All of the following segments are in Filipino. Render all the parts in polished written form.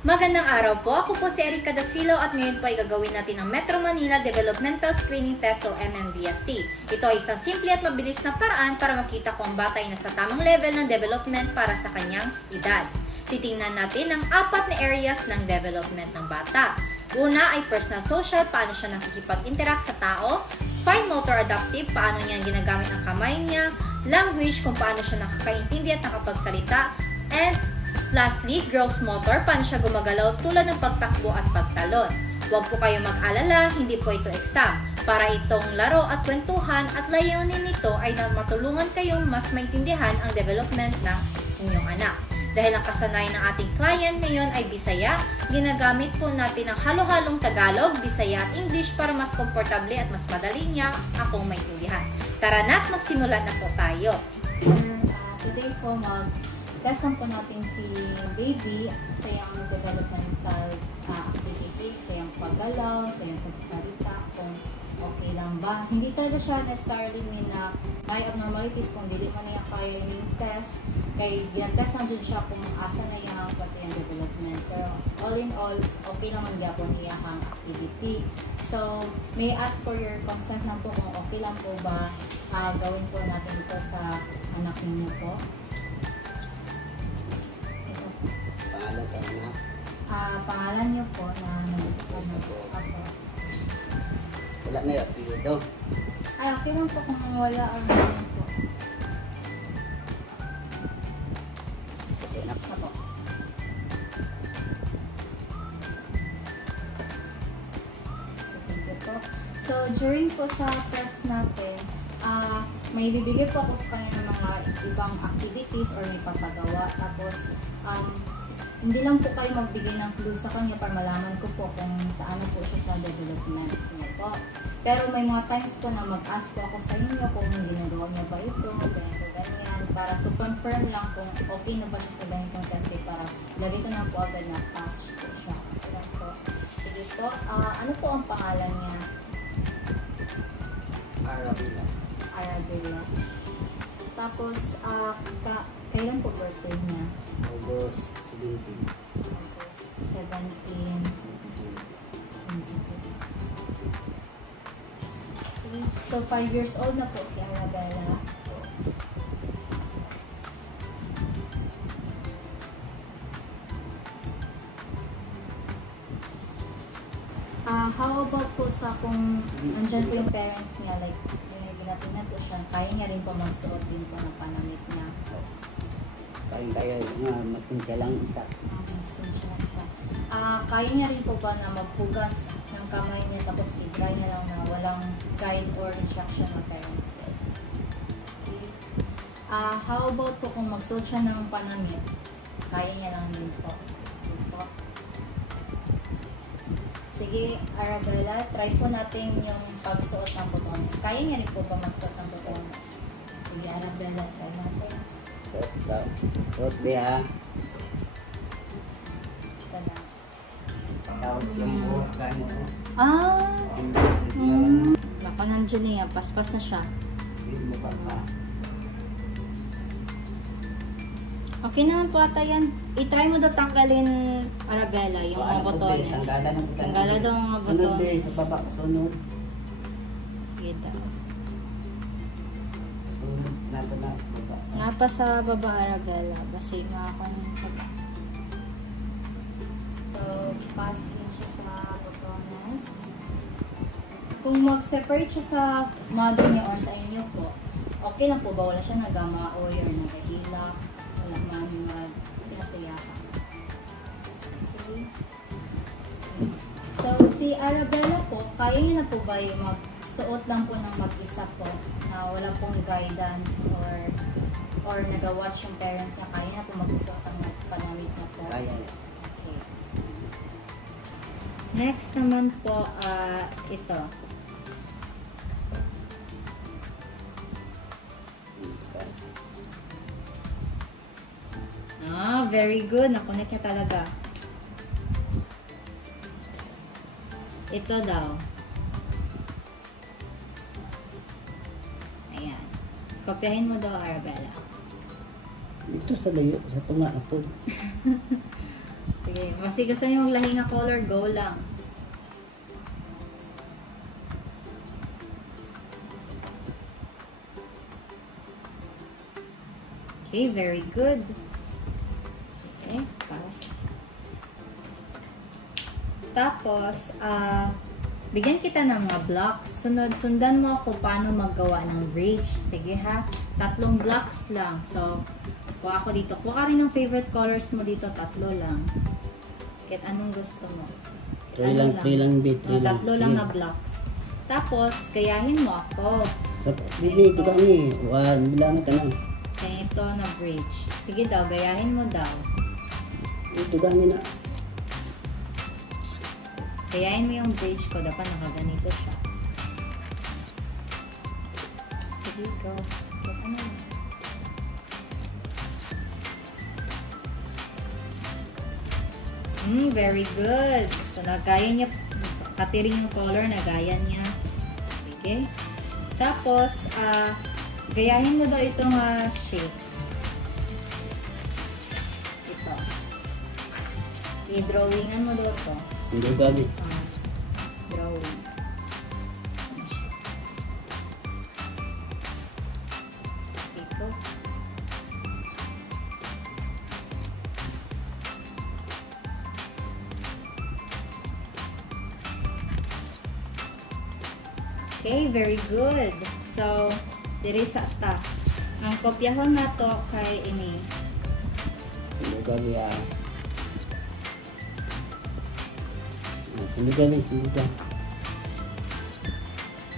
Magandang araw po. Ako po si Erica Dasilo at ngayon po ay gagawin natin ang Metro Manila Developmental Screening Test o MMDST. Ito ay isang simple at mabilis na paraan para makita kung ang bata ay nasa tamang level ng development para sa kanyang edad. Titingnan natin ang 4 na areas ng development ng bata. Una ay personal social, paano siya nakikipag-interact sa tao. Fine motor adaptive, paano niya ginagamit ang kamay niya. Language, kung paano siya nakakaintindi at nakapagsalita. And lastly, gross motor, paano siya gumagalaw tulad ng pagtakbo at pagtalon. Huwag po kayong mag-alala, hindi po ito exam. Para itong laro at kwentuhan at layunin nito ay na matulungan kayong mas maintindihan ang development ng inyong anak. Dahil ang kasanayan ng ating client ngayon ay Bisaya, ginagamit po natin ang halo-halong Tagalog, Bisaya at English para mas komportable at mas madali niya akong maintindihan. Tara na't magsimulan na po tayo. Today po test po natin si baby sa iyang developmental activity, sa iyang paggalaw, sa iyang pagsasalita, kung okay lang ba. Hindi talaga siya necessarily mean na may abnormalities kung dili man niya kaya yung test. Kaya test lang dyan siya kung asa na iyang sa iyang development. Pero all in all, okay naman gyapon iyang activity. So, may I ask for your consent lang po kung okay lang po ba gawin po natin ito sa anak ninyo po. Pangalan sa anak? Pangalan niyo po na Ako. Wala na yung apelido. Ay, okay lang po kung wala or meron po. Okay na po. Thank you po. So, during po sa test natin, may bibigay po ako sa kanya ng mga ibang activities or may papagawa. Tapos, hindi lang po kayo magbigay ng clue sa kanya para malaman ko po kung saan po siya sa development niya po. Pero may mga times po na mag-ask po ako sa inyo kung ginagawa niya ba ito, ganyan, para to confirm lang kung okay na ba siya sa ganitong test para lagi ko na po agad na pass po siya. Po. Sige po, ano po ang pangalan niya? Arabella. Arabella. Tapos, kailan po birthday niya? August 17. August 17. Okay. So, 5 years old na po si Arabella. How about po sa kung andyan po yung parents niya, like, ginatinan po siya, kaya niya rin po magsuot din po ng panamit niya. Kaya nga, mas siya lang isa. Kaya niya rin po ba na magpugas ng kamay niya tapos i-dry niya lang na walang guide or instruction ng parents niya? Okay. How about po kung magsuot siya ng panamit, kaya niya lang din po. Sige, Arabella, try po natin yung pagsuot ng botones. Kaya niya rin po ba magsuot ng botones? Sige, Arabella, try natin. Suot daw. Suot diha. Ito na. Tawag siyang buhok ganito. Baka nandiyan na yan. Paspas na siya. Hindi mo pa pa. Okay naman po ata yan. I-try mo daw tanggalin, Arabella, yung mga botones. Tanggalan daw mga botones. Sunod sa baba. Sunod. Sige daw. Sunod na ba na baba? Napa sa baba, Arabella. Basi nga ako ng baba. So, pass in siya sa botones. Kung mag-separate siya sa mother niya or sa inyo po, okay lang po ba? Wala siya nagamaoy or nagahila? Wala man pinasayaka. Okay. So, si Arabella po, kaya niya na po ba yung magsuot lang po ng mag-isa po na wala pong guidance or nag-watch yung parents na kaya na po mag-suot ang panamit na po? Kaya. Okay. Next naman po, ito. Very good. Nakonect niya talaga. Ito daw. Ayan. Kopyahin mo daw, Arabella. Ito sa layo, sa tunga po. Sige, kasi gusto niyo maglahi nga color, go lang. Okay, very good. Okay, fast. Tapos, bigyan kita ng mga blocks. Sundan mo ako paano maggawa ng bridge. Sige ha, 3 blocks lang. So, kuha ako dito. Kuha ka rin ng favorite colors mo dito, 3 lang. Kahit anong gusto mo. 3 lang, 3 lang, B, 3 lang. 3 lang na blocks. Tapos, gayahin mo ako. Sa bibi, ito kami. Bilangin ka na. Kaya ito na bridge. Sige daw, gayahin mo daw. Ito kami na. Gayahin mo yung bridge ko. Dapat nakaganito siya. Sige, go. Get ano yun? Very good. So, nagaya niya, katiring yung color, nagaya niya. Sige. Tapos, gayahin mo daw itong shape. Ito. I-drawingan mo daw ito. Hindi kami. Drawing. Ito. Okay, very good. So, diri sa ta. Ang kopyahon na to kay ini. Hindi kami Hindi kami, hindi ka.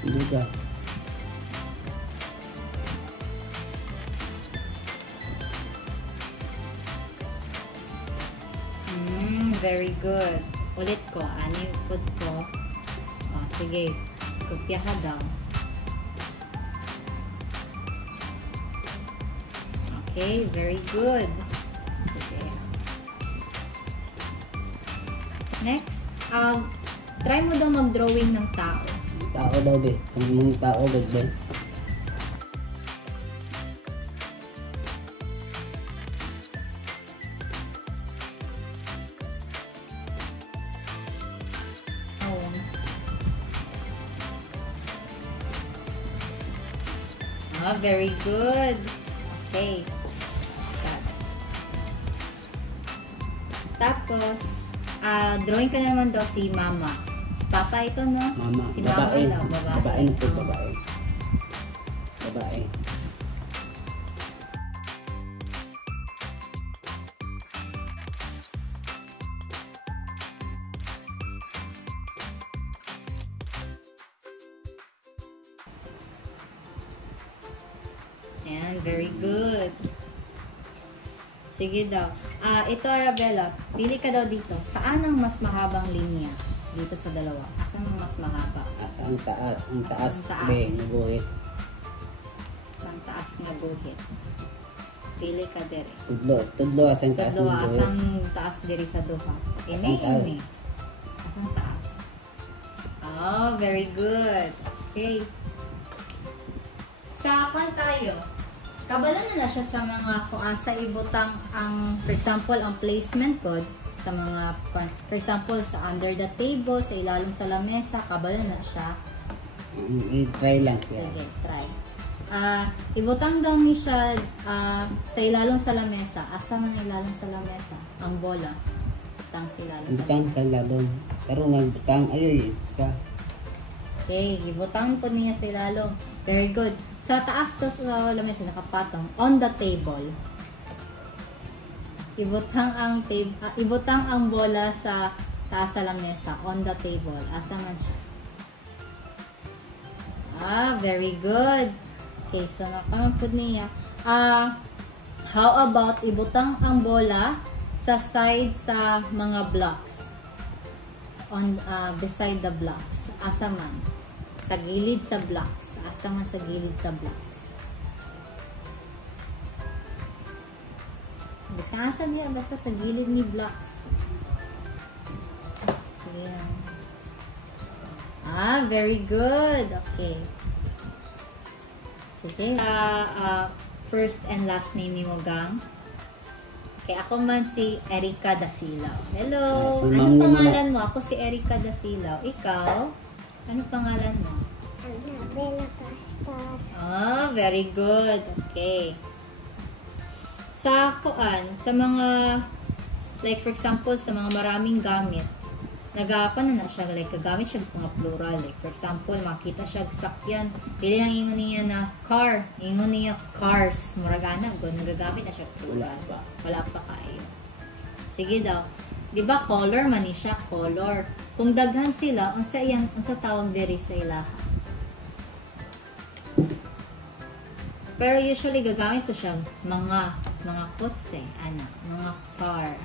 Hindi ka. Very good. Ulit ko. Ano yung put ko? Sige. Kopyaha daw. Okay, very good. Sige. Next, try mo daw mag-drawing ng tao. Tao daw, be. Kung mong tao, be. Very good. Okay. Tapos, drawing ka naman daw si Mama. Si Papa ito, no? Mama. Si Babae. Mama daw. Babae. Babae na po, babae. Babae. Ayan, very good. Sige daw. Ito, Arabella, pili ka daw dito. Saan ang mas mahabang linya? Dito sa dalawa. Saan ang mas mahaba? Asa ang taas. Ang taas, Ang taas. be. Nabuhit. Saan taas nga guhit? Pili ka dere. Tudlo, asang taas. Dalawa, ng buhit. asang taas diri sa duha. Asang taas. Ini. Asang taas. Oh, very good. Okay. Sa kwan tayo, kabalo na siya sa mga kung asa ibutang ang, for example, ang placement code sa mga, for example, sa under the table, sa ilalim sa lamesa, kabalo na siya. I-try lang siya. Sige, try. Ibutang daw ni siya sa ilalim sa lamesa. Asa man ang ilalim sa lamesa? Ang bola. Butang sa ilalim sa Butang lamesa. sa lalong. Karoon ng butang. Ayoy, isa. Okay, ibutang po niya sa ilalim. Very good. Sa taas to sa lamesa, nakapatong. On the table. Ibutang ang bola sa taas sa lamesa. On the table. Asa man siya? Very good. Okay, so nakampod niya. How about ibutang ang bola sa side sa mga blocks? Beside the blocks. Asa man? Sa gilid sa blocks. Asa man sa gilid sa blocks. Basta diya, basta sa gilid ni blocks. Sige lang. Very good. Okay. Sige. First and last name ni mo, gang. Okay, ako man si Erica Dasilao. Hello! Si Ano Ma'am pangalan mo? Ako si Erica Dasilao. Ikaw? Ano pangalan mo? Bella Pastor. Ah, very good. Okay. Sa mga, like for example, sa mga maraming gamit, nagaapan na siya, like, gagamit siya ng mga plural. Like, for example, makita siya sakyan. Pili ang ingon niya na car. Ingon niya cars. Muragana, nagagamit na siya plural. Wala pa kayo. Sige daw. Di ba color man siya? Color. Kung daghan sila, unsa tawag diri sa ilaha? Pero usually gagamit ko siya mga kotse, mga car.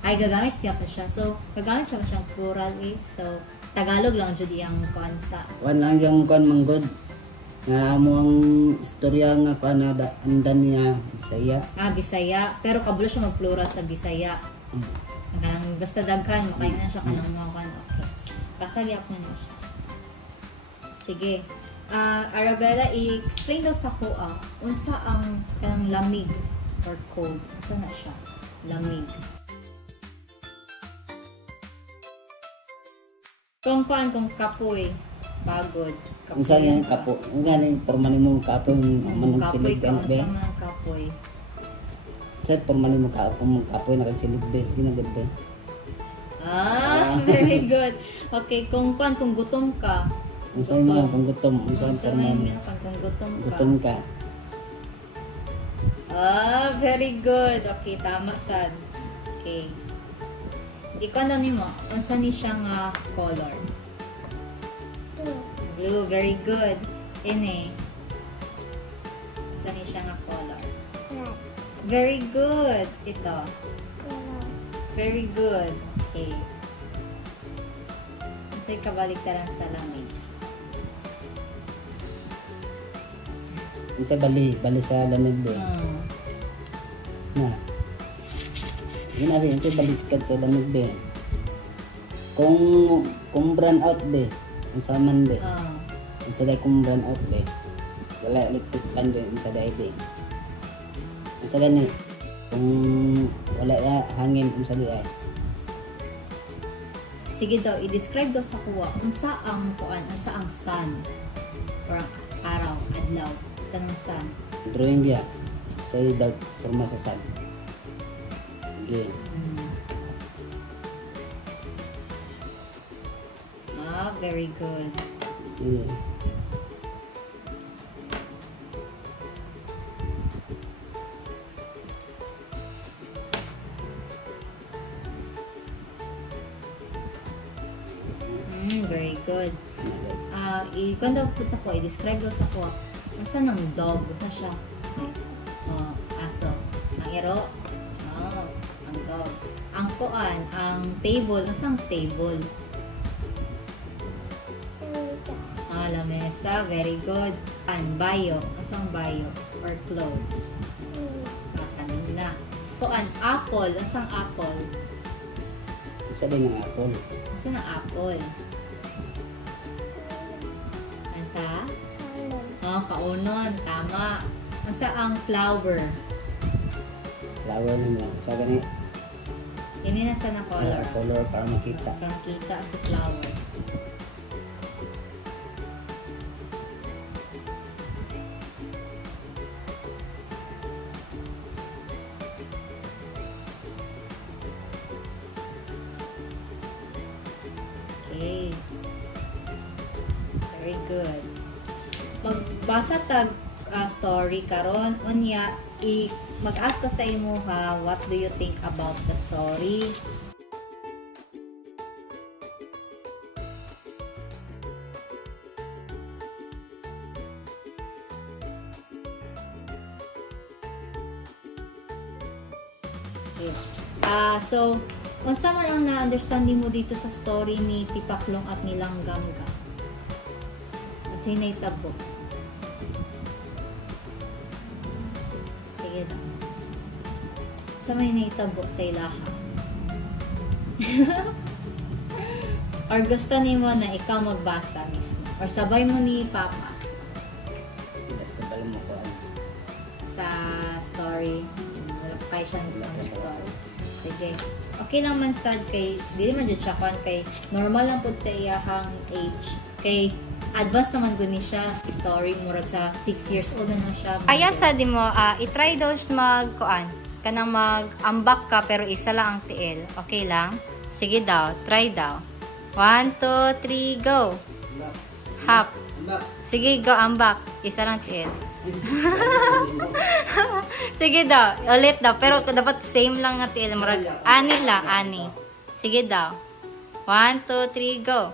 Ay gagamit kaya pa siya. So gagamit siya siyang plural eh. So Tagalog lang jud iyang kuan sa. Wan lang yung kuan manggod. Nga mo ang istorya nga kuan na andan niya Bisaya. Bisaya. Pero kabalo siya mag-plural sa Bisaya. Kanang basta daghan makaingon na siya kanang mga kuan. Okay. Pasagyap na siya. Sige. Arabella, i-explain daw sa ko unsa ang lamig or cold. Unsa na siya? Lamig. Kung kapoy, pagod. Unsa yan kapo? Ang galing porman mo kapo yung manong silid ka na be. Unsa man kapoy? Sa porman mo kapo na silid be. Sige na gud be. Very good. Okay, kung gutom ka. Unsa yung mga kung gutom? Unsa ang porman mo? Kung Gutom ka. Very good. Okay, tama sad. Okay. Ikaw na nimo, unsa ni siya nga color? Blue, very good. Ini. Unsa ni siya nga color? Very good. Ito. Very good. Okay. Unsay kabaliktaran sa lamig? Unsa bali sa lamig be. Na. Ginabi unsa baliskad sa lamig be. Kung brand out be, unsa man be. Unsa day kung brand out be. Wala electric fan be unsa day be. Unsa gani? Kung wala hangin unsa di ay. Sige daw, i-describe daw sa kuha unsa ang sun or araw, adlaw. Sa sun. Drawing dia. Sa daw forma sa sun. Okay. Very good. Okay. Very good. Kung daw po sa ko, i-describe daw sa ko, unsa nang dog na siya? Aso. Ang iro? Ang dog. Ang kuan, ang table, unsang table? Lamesa, very good. Bayo, unsang bayo? Or clothes? Sanin na. Kuan, apple, unsang apple? Unsa din ang apple? Unsang apple? Unsa? Kaunon, tama. Unsa ang flower? Flower nimo. Unsa gani? Kini na sa na color. Color para makita. Para makita sa flower. Okay. Very good. Magbasa tag story karon unya mag-ask ko sa imo ha, what do you think about the story? Okay. So unsa man ang na-understanding mo dito sa story ni Tipaklong at ni Langgangga? Sinay tabo. Sige lang. Sa may naitabo sa ilaha. Or gusto ni mo na ikaw magbasa mismo. Or sabay mo ni Papa. Basta pala mo ko sa story. kaya siya mag-install. Sige. Okay lang man sad kay, dili man jud siya kan kay normal lang pud sa iyahang age. Kay advance naman gud ni siya sa story murag sa 6 years old na siya. Kaya sa di mo i-try daw mag-kuan kanang mag-ambak ka pero isa lang ang tiil. Okay lang? Sige daw, try daw. 1, 2, 3, go. Hop. Sige, go ambak. Isa lang tiil. Sige daw, ulit daw. Pero dapat same lang nga tiil. Murag, ani lang, ani. Sige daw. 1, 2, 3, go.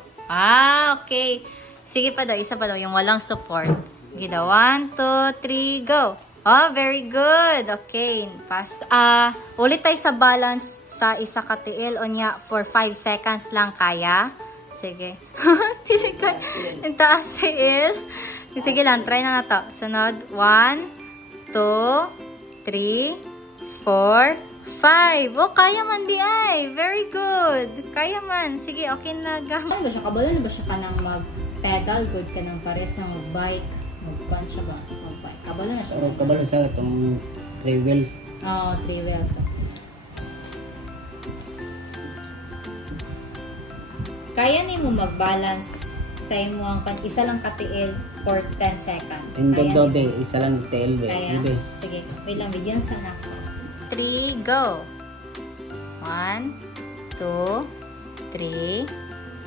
Okay. Sige pa daw, isa pa daw, yung walang support. Sige daw, 1, 2, 3, go. Oh, very good. Okay, fast. Ulit tayo sa balance sa isa ka tiil. O niya, for 5 seconds lang kaya. Sige. Ang taas tiil. Sige lang, try na to. Sunod, 1, 2, 3, 4, 5. Oh, kaya man di ay. Very good. Kaya man. Sige, okay na. Ano ba siya? Kabalo na ba siya ka nang mag-pedal? Good ka nang pares na mag-bike? Mag-con siya ba? Mag-bike. Kabalo na siya. Pero kabalo sa itong 3 wheels. Oo, 3 wheels. Kaya ni mo mag-balance sa imo ang isa lang katiil for 10 seconds. Tindog daw be, isa lang tiil be. Kaya? Sige, wait lang, bigyan sana. 3, go. 1, 2, 3,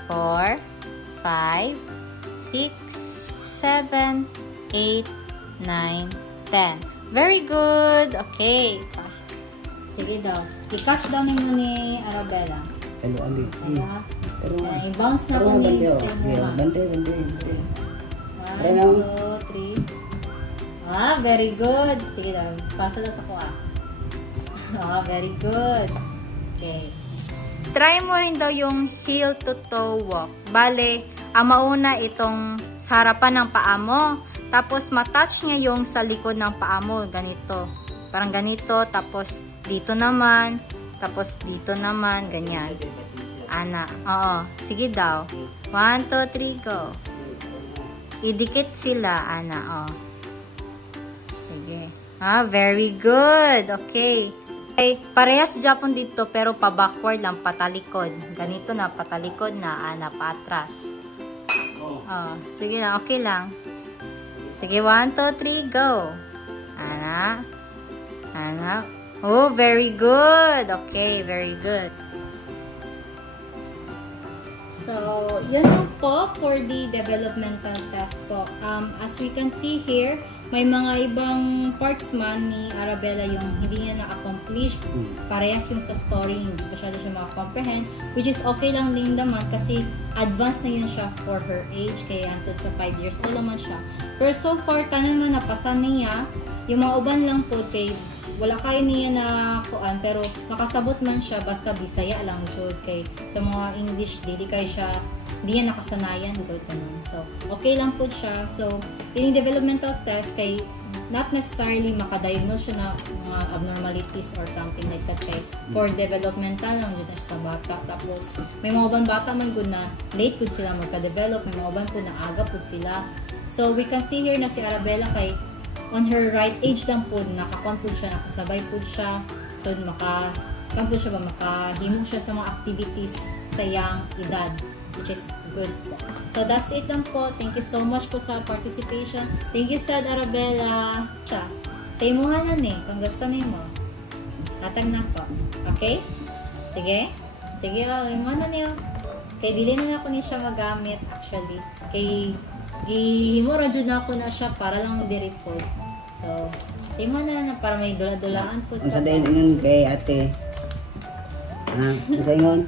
4, 5, 6, 7, 8, 9, 10. Very good. Okay. Fast. Sige daw. I-catch daw ni mo ni Arabella. Sa luagi. Kaya, Pero i-bounce na po ni sa inyo. Bante. 1, 2, 3. Very good. Sige daw. Pasa daw sa kuha. Very good. Okay. Try mo rin daw yung heel to toe walk. Bale, mauna itong sa harapan ng paa mo. Tapos matouch niya yung sa likod ng paa mo. Ganito. Parang ganito. Tapos dito naman. Tapos dito naman. Ganyan. Ana. Oo. Sige daw. 1, 2, 3, go. Idikit sila, Ana. Sige. Very good. Okay. Parehas Japon dito pero pa-backward lang, patalikod. Ganito na, patalikod na, Ana, patras. Sige lang, okay lang. Sige, 1, 2, 3, go. Ana. Oh, very good. Okay, very good. So, yan lang po for the developmental test po. As we can see here, may mga ibang parts man ni Arabella yung hindi niya na-accomplish. Parehas yung sa story, hindi masyado siya maka-comprehend. Which is okay lang din naman kasi advanced na yun siya for her age. Kaya until sa 5 years old naman siya. Pero so far, tanan man napasan niya. Yung mga uban lang po kay wala kayo niya na kuan pero makasabot man siya basta Bisaya lang jud kay sa mga English dili kay siya di niya nakasanayan gud kanon. So okay lang po siya. So in developmental test kay not necessarily makadiagnose siya na mga abnormalities or something like that kay for developmental lang jud siya sa bata. Tapos may mga uban bata man gud na late pud sila magka-develop, may mga uban pud na aga pud sila. So we can see here na si Arabella kay on her right age lang po, nakakonpod siya, nakasabay po siya. So, makahimo siya sa mga activities sa young edad, which is good po. So, that's it lang po. Thank you so much po sa participation. Thank you, Sad Arabella. Sa imuhan na ni, kung gusto niyo mo. Tatag na po. Okay? Sige? Sige, imuhan na niyo. Kay dili na ako ni siya magamit, actually. Kay gihimo ra jud na ako na siya para lang di-report. So, tingnan na para may dula-dulaan po. Ang sa dahil ingon kay ate. Ang sa ingon.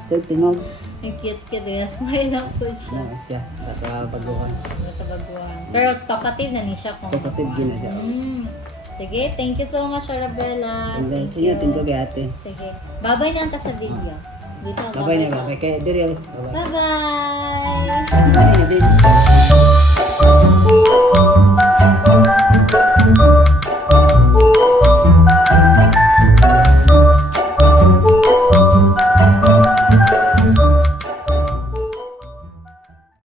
Step tingog. Ang cute-cute. Smile lang po siya. Siya. Sa baguhan. Sa baguhan. Pero talkative na ni siya. Talkative gina siya. Sige, thank you so much, Arabella. Sige, thank you kay ate. Sige. Bye-bye na sa video. Dito. Bye-bye na. Bye-bye. Kay Daryl. Bye-bye. Bye-bye.